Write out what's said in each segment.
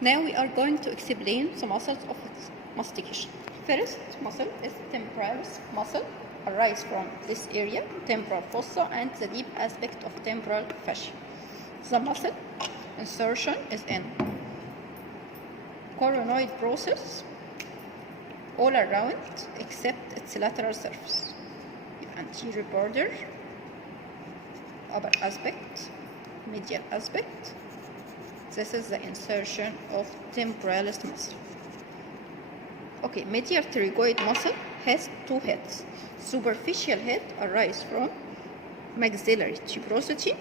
Now we are going to explain the muscles of mastication. First muscle is temporalis muscle, arise from this area, temporal fossa, and the deep aspect of temporal fascia. The muscle insertion is in coronoid process all around except its lateral surface. Anterior border, upper aspect, medial aspect. This is the insertion of temporalis muscle. Okay, medial pterygoid muscle has two heads. Superficial head arises from maxillary tuberosity,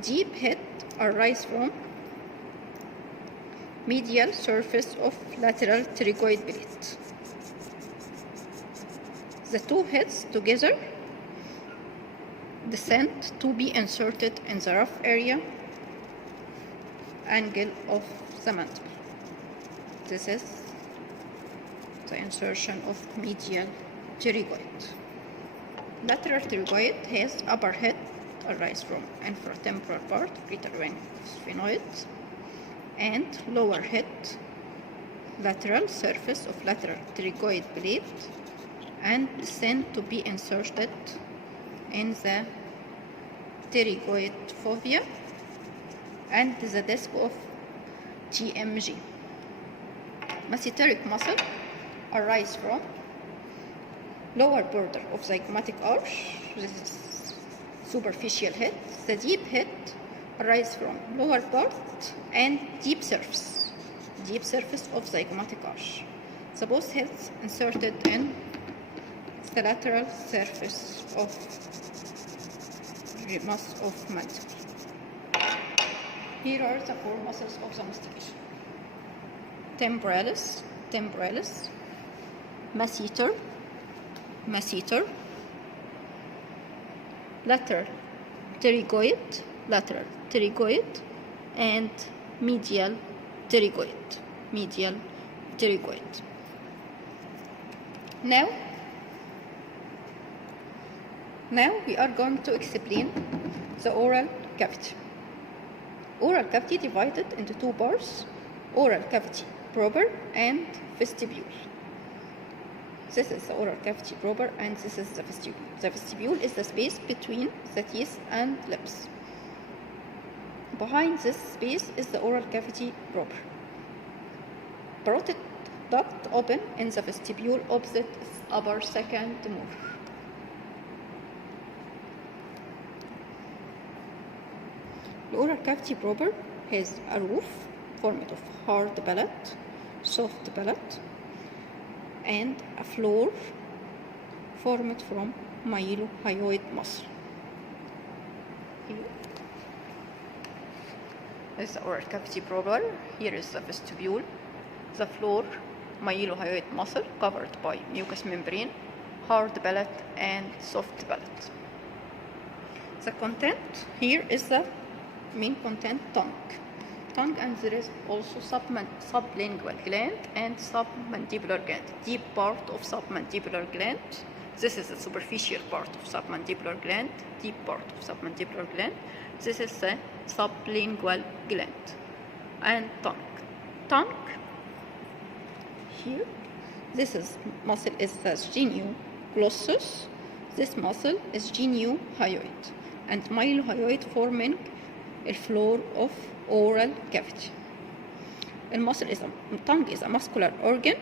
deep head arises from medial surface of lateral pterygoid plate. The two heads together descend to be inserted in the rough area angle of the mandible. This is the insertion of medial pterygoid. Lateral pterygoid has upper head arise from infratemporal part, greater wing sphenoid, and lower head lateral surface of lateral pterygoid plate and descend to be inserted in the pterygoid fovea and the disc of GMG. Mesenteric muscle arise from lower border of zygomatic arch, this is superficial head. The deep head arise from lower part and deep surface of zygomatic arch. The both heads inserted in the lateral surface of mandible. Here are the four muscles of the mastication: temporalis, masseter, lateral pterygoid, and medial pterygoid. Now we are going to explain the oral cavity. Oral cavity divided into two parts: oral cavity proper and vestibule. This is the oral cavity proper and this is the vestibule. The vestibule is the space between the teeth and lips. Behind this space is the oral cavity proper. Parotid duct open in the vestibule opposite its upper second molar. The oral cavity proper has a roof formed of hard palate, soft palate, and a floor formed from mylohyoid muscle. Here is the oral cavity proper. Here is the vestibule. The floor, mylohyoid muscle covered by mucous membrane, hard palate, and soft palate. The content here is the main content: tongue, and there is also sublingual gland and submandibular gland, deep part of submandibular gland. This is the superficial part of submandibular gland, deep part of submandibular gland. This is the sublingual gland and tongue. Here, this is muscle is the genioglossus. This muscle is geniohyoid and mylohyoid forming a floor of oral cavity. Tongue is a muscular organ,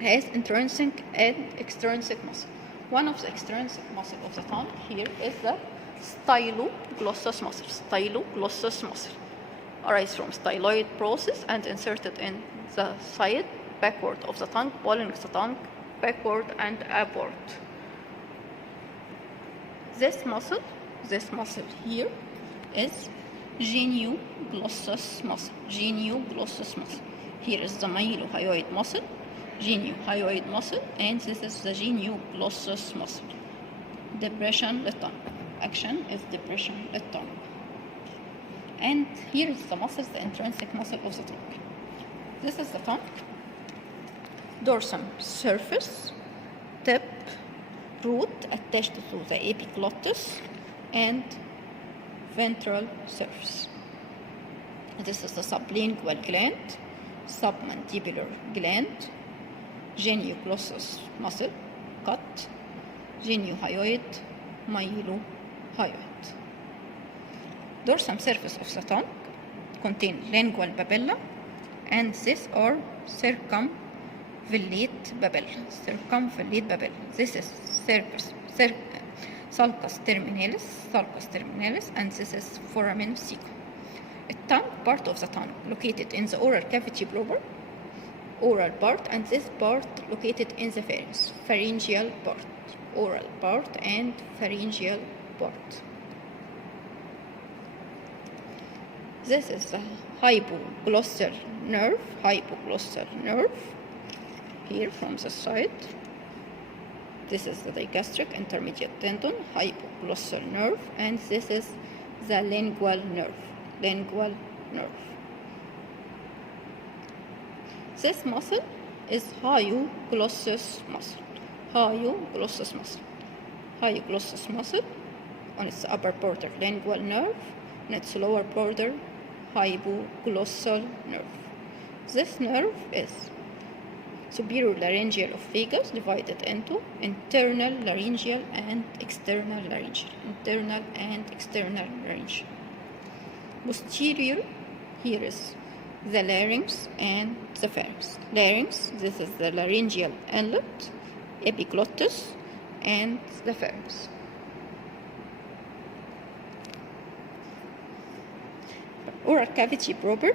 has intrinsic and extrinsic muscle. One of the extrinsic muscle of the tongue here is the styloglossus muscle. Arises from styloid process and inserted in the side backward of the tongue, pulling the tongue backward and upward. This muscle here is genioglossus muscle. Here is the mylohyoid muscle, and this is the genioglossus muscle. Depression the tongue. Action is depression the tongue. And here is the intrinsic muscle of the tongue. This is the tongue. Dorsum surface, tip, root attached to the epiglottis, and ventral surface. This is the sublingual gland, submandibular gland, genioglossus muscle, cut, geniohyoid, myelohyoid. Dorsum surface of the tongue contain lingual papilla, and these are circumvallate papilla. This is sulcus terminalis, and this is foramen cecum. A tongue, part of the tongue, located in the oral cavity proper, oral part, and this part located in the pharynx, pharyngeal part, oral part and pharyngeal part. This is the hypoglossal nerve, here from the side. This is the digastric intermediate tendon, hypoglossal nerve, and this is the lingual nerve. This muscle is hypoglossous muscle. On its upper border, lingual nerve, on its lower border, hypoglossal nerve. This nerve is superior laryngeal of vagus, divided into internal laryngeal and external laryngeal. Posterior, here is the larynx and the pharynx. Larynx, this is the laryngeal inlet, epiglottis, and the pharynx. Oral cavity proper,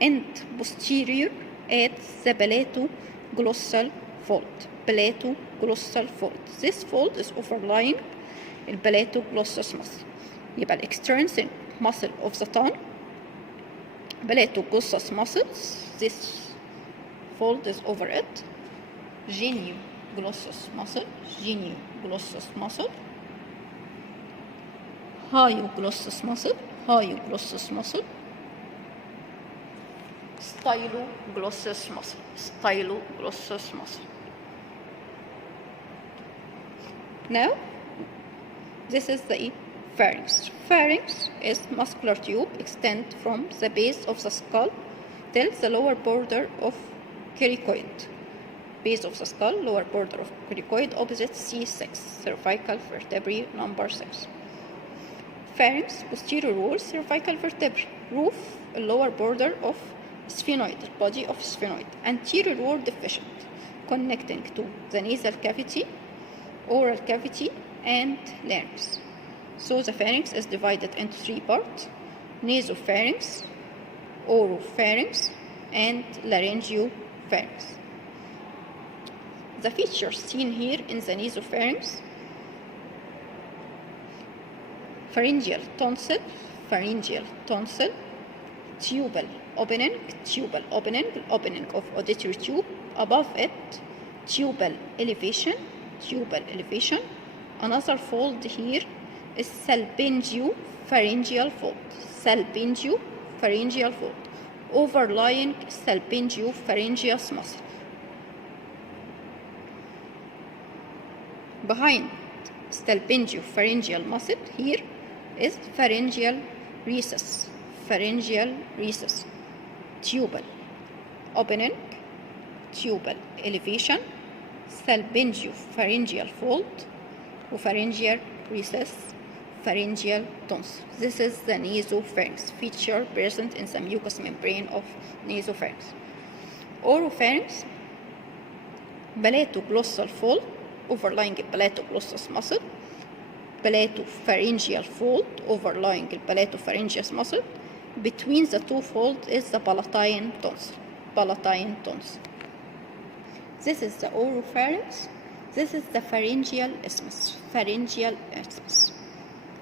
and posterior at the palatoglossal fold. This fold is overlying the palatoglossous muscle. يبقى extrinsic muscle of the tongue, palatoglossous muscles, this fold is over it. Genioglossus muscle, hypoglossous muscle, styloglossus muscle. Now, this is the pharynx. Pharynx is muscular tube extend from the base of the skull till the lower border of cricoid. Base of the skull, lower border of cricoid, opposite C6, cervical vertebrae number 6. Pharynx, posterior wall, cervical vertebrae, roof, lower border of sphenoid, body of sphenoid, anterior wall deficient, connecting to the nasal cavity, oral cavity, and larynx. So the pharynx is divided into 3 parts: nasopharynx, oropharynx, and laryngopharynx. The features seen here in the nasopharynx: pharyngeal tonsil, tubal opening, opening of auditory tube, above it tubal elevation. Another fold here is salpingio-pharyngeal fold, overlying salpingio-pharyngeus muscle. Behind salpingio-pharyngeal muscle here is pharyngeal recess, tubal opening, tubal elevation, salpingio-pharyngeal fold, pharyngeal recess, pharyngeal tonsil. This is the nasopharynx, feature present in the mucous membrane of nasopharynx. Oropharynx, palatoglossal fold, overlying the palatoglossous muscle, palatopharyngeal fold, overlying the palatopharyngeus muscle. Between the two folds is the palatine tonsil. This is the oropharynx. This is the pharyngeal isthmus.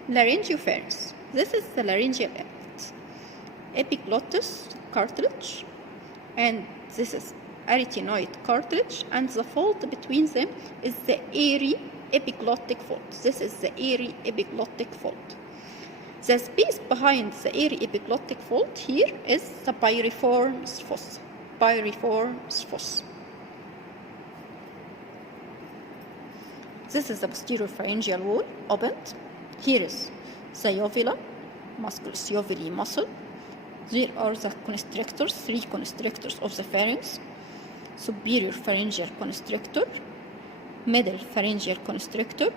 Laryngopharynx. This is the laryngeal inlet, epiglottis cartilage, and this is arytenoid cartilage, and the fold between them is the airy epiglottic fold. This is the airy epiglottic fold. The space behind the airy epiglottic fold here is the piriformis fossa. This is the posterior pharyngeal wall, opened. Here is the uvula, musculus uvulae muscle, There are the constrictors, 3 constrictors of the pharynx: superior pharyngeal constrictor, middle pharyngeal constrictor,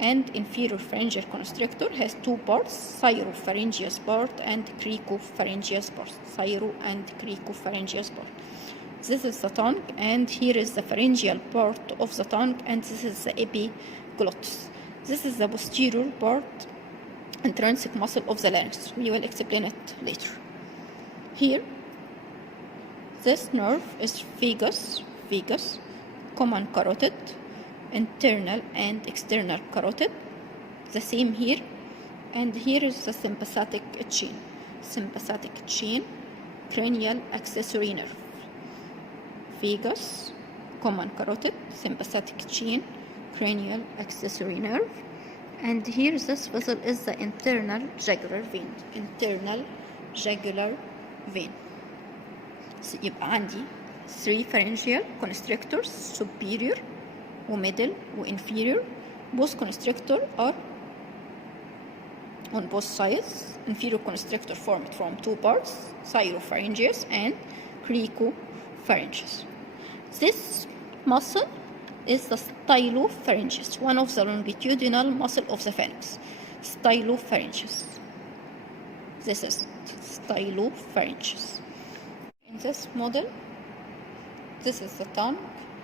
and inferior pharyngeal constrictor. Has 2 parts: syropharyngeus part and cricopharyngeus part. Syro and cricopharyngeus part. This is the tongue, and here is the pharyngeal part of the tongue, and this is the epiglottis. This is the posterior part, intrinsic muscle of the larynx. We will explain it later. Here, this nerve is vagus, common carotid, internal and external carotid. The same here. And here is the sympathetic chain, cranial accessory nerve. Vagus, common carotid, sympathetic chain, cranial accessory nerve. And here this vessel is the internal jugular vein. So يبقى عندي 3 pharyngeal constrictors: superior وmiddle وinferior. Both constrictor are on both sides. Inferior constrictor formed from 2 parts: syropharyngeus and cricopharyngeus. This muscle is the stylopharyngeus, one of the longitudinal muscle of the pharynx. Stylopharyngeus. This is stylopharyngeus. In this model, this is the tongue,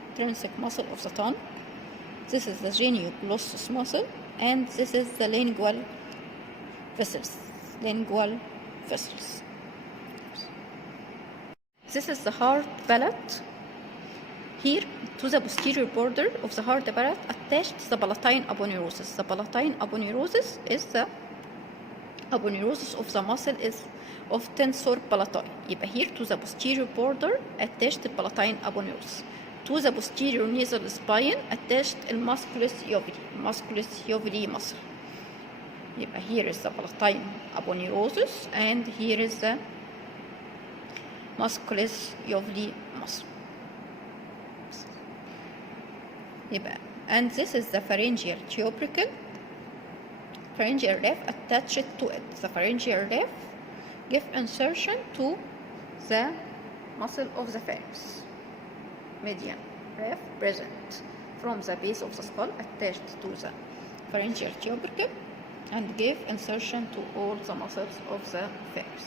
intrinsic muscle of the tongue. This is the genioglossus muscle, and this is the lingual vessels. This is the hard palate. Here, to the posterior border of the hard palate, attached the palatine aponeurosis. The palatine aponeurosis is the aponeurosis of the muscle is of tensor palati. يبقى here to the posterior border attached the palatine aponeurosis. To the posterior nasal spine attached the musculus jovili muscle. يبقى here is the palatine aponeurosis, and here is the musculus jovili muscle. And this is the pharyngeal tubercle. Pharyngeal nerve attached to it. The pharyngeal nerve give insertion to the muscle of the pharynx. Median nerve present from the base of the skull attached to the pharyngeal tubercle and give insertion to all the muscles of the pharynx.